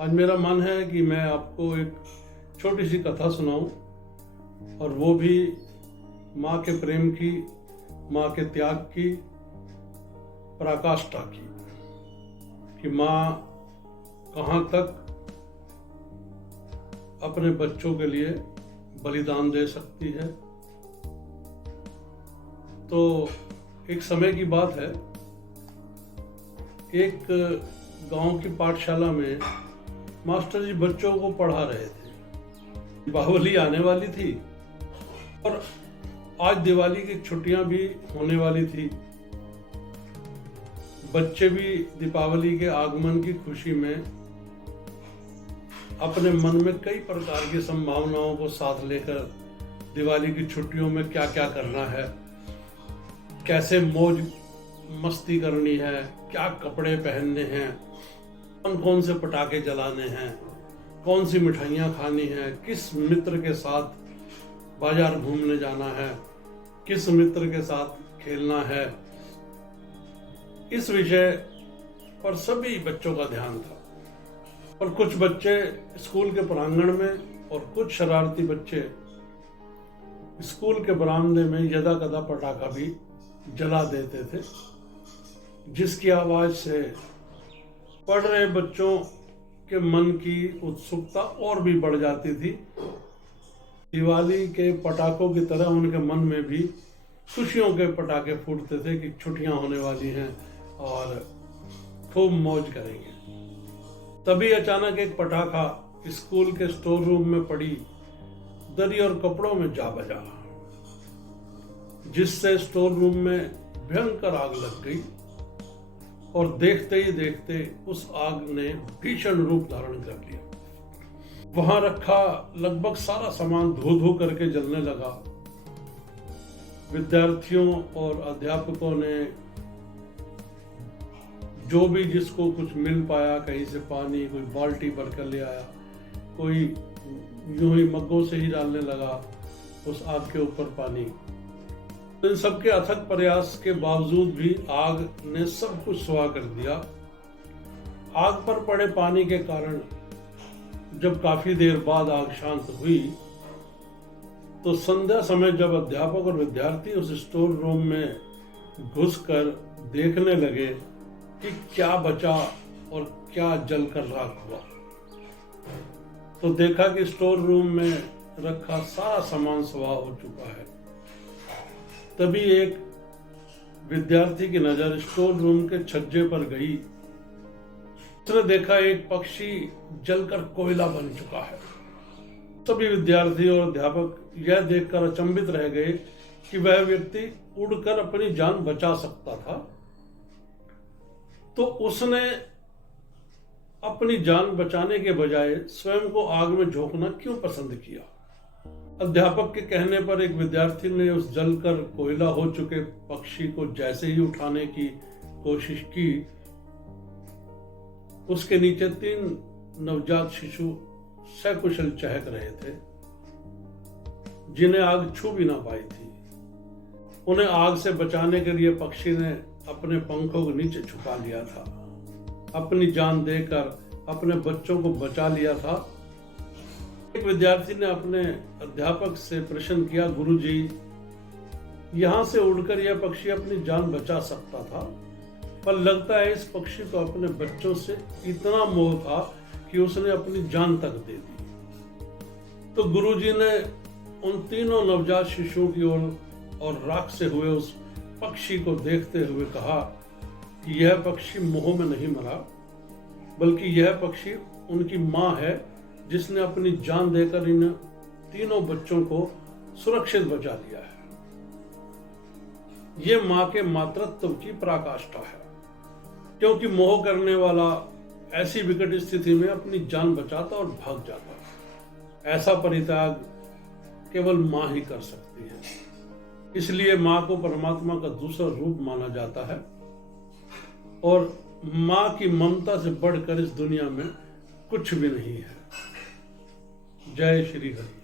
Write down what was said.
आज मेरा मन है कि मैं आपको एक छोटी सी कथा सुनाऊं, और वो भी माँ के प्रेम की, माँ के त्याग की, पराकाष्ठा की, कि माँ कहाँ तक अपने बच्चों के लिए बलिदान दे सकती है। तो एक समय की बात है, एक गांव की पाठशाला में मास्टर जी बच्चों को पढ़ा रहे थे। दीपावली आने वाली थी और आज दिवाली की छुट्टियां भी होने वाली थी। बच्चे भी दीपावली के आगमन की खुशी में अपने मन में कई प्रकार की संभावनाओं को साथ लेकर दिवाली की छुट्टियों में क्या क्या करना है, कैसे मौज मस्ती करनी है, क्या कपड़े पहनने हैं, कौन कौन से पटाखे जलाने हैं, कौन सी मिठाइयाँ खानी हैं, किस मित्र के साथ बाजार घूमने जाना है, किस मित्र के साथ खेलना है। इस विषय पर सभी बच्चों का ध्यान था। और कुछ बच्चे स्कूल के प्रांगण में और कुछ शरारती बच्चे स्कूल के बरामदे में यदा कदा पटाखा भी जला देते थे, जिसकी आवाज से पढ़ रहे बच्चों के मन की उत्सुकता और भी बढ़ जाती थी। दिवाली के पटाखों की तरह उनके मन में भी खुशियों के पटाखे फूटते थे कि छुट्टियां होने वाली हैं और खूब मौज करेंगे। तभी अचानक एक पटाखा स्कूल के स्टोर रूम में पड़ी दरी और कपड़ों में जा बजा, जिससे स्टोर रूम में भयंकर आग लग गई। और देखते ही देखते उस आग ने भीषण रूप धारण कर लिया। वहां रखा लगभग सारा सामान धो धो करके जलने लगा। विद्यार्थियों और अध्यापकों ने जो भी जिसको कुछ मिल पाया, कहीं से पानी, कोई बाल्टी भर कर ले आया, कोई यूं ही मग्गों से ही डालने लगा उस आग के ऊपर पानी। इन सबके अथक प्रयास के बावजूद भी आग ने सब कुछ सुहा कर दिया। आग पर पड़े पानी के कारण जब काफी देर बाद आग शांत हुई, तो संध्या समय जब अध्यापक और विद्यार्थी उस स्टोर रूम में घुसकर देखने लगे कि क्या बचा और क्या जलकर राख हुआ, तो देखा कि स्टोर रूम में रखा सारा सामान स्वाह हो चुका है। तभी एक विद्यार्थी की नजर स्टोर रूम के छज्जे पर गई। उसने देखा एक पक्षी जलकर कोयला बन चुका है। सभी विद्यार्थी और अध्यापक यह देखकर अचंभित रह गए कि वह व्यक्ति उड़कर अपनी जान बचा सकता था, तो उसने अपनी जान बचाने के बजाय स्वयं को आग में झोंकना क्यों पसंद किया। अध्यापक के कहने पर एक विद्यार्थी ने उस जलकर कोयला हो चुके पक्षी को जैसे ही उठाने की कोशिश की, उसके नीचे 3 नवजात शिशु सकुशल चहक रहे थे, जिन्हें आग छू भी ना पाई थी। उन्हें आग से बचाने के लिए पक्षी ने अपने पंखों को नीचे छुपा लिया था, अपनी जान देकर अपने बच्चों को बचा लिया था। एक विद्यार्थी ने अपने अध्यापक से प्रश्न किया, गुरुजी, यहां से उड़कर यह पक्षी अपनी जान बचा सकता था, पर लगता है इस पक्षी को अपने बच्चों से इतना मोह था कि उसने अपनी जान तक दे दी। तो गुरुजी ने उन तीनों नवजात शिशुओं की ओर और राख से हुए उस पक्षी को देखते हुए कहा कि यह पक्षी मोह में नहीं मरा, बल्कि यह पक्षी उनकी मां है, जिसने अपनी जान देकर इन तीनों बच्चों को सुरक्षित बचा लिया है। ये मां के मातृत्व की पराकाष्ठा है, क्योंकि मोह करने वाला ऐसी विकट स्थिति में अपनी जान बचाता और भाग जाता। ऐसा परित्याग केवल मां ही कर सकती है। इसलिए मां को परमात्मा का दूसरा रूप माना जाता है, और मां की ममता से बढ़कर इस दुनिया में कुछ भी नहीं है। जय श्री हरि।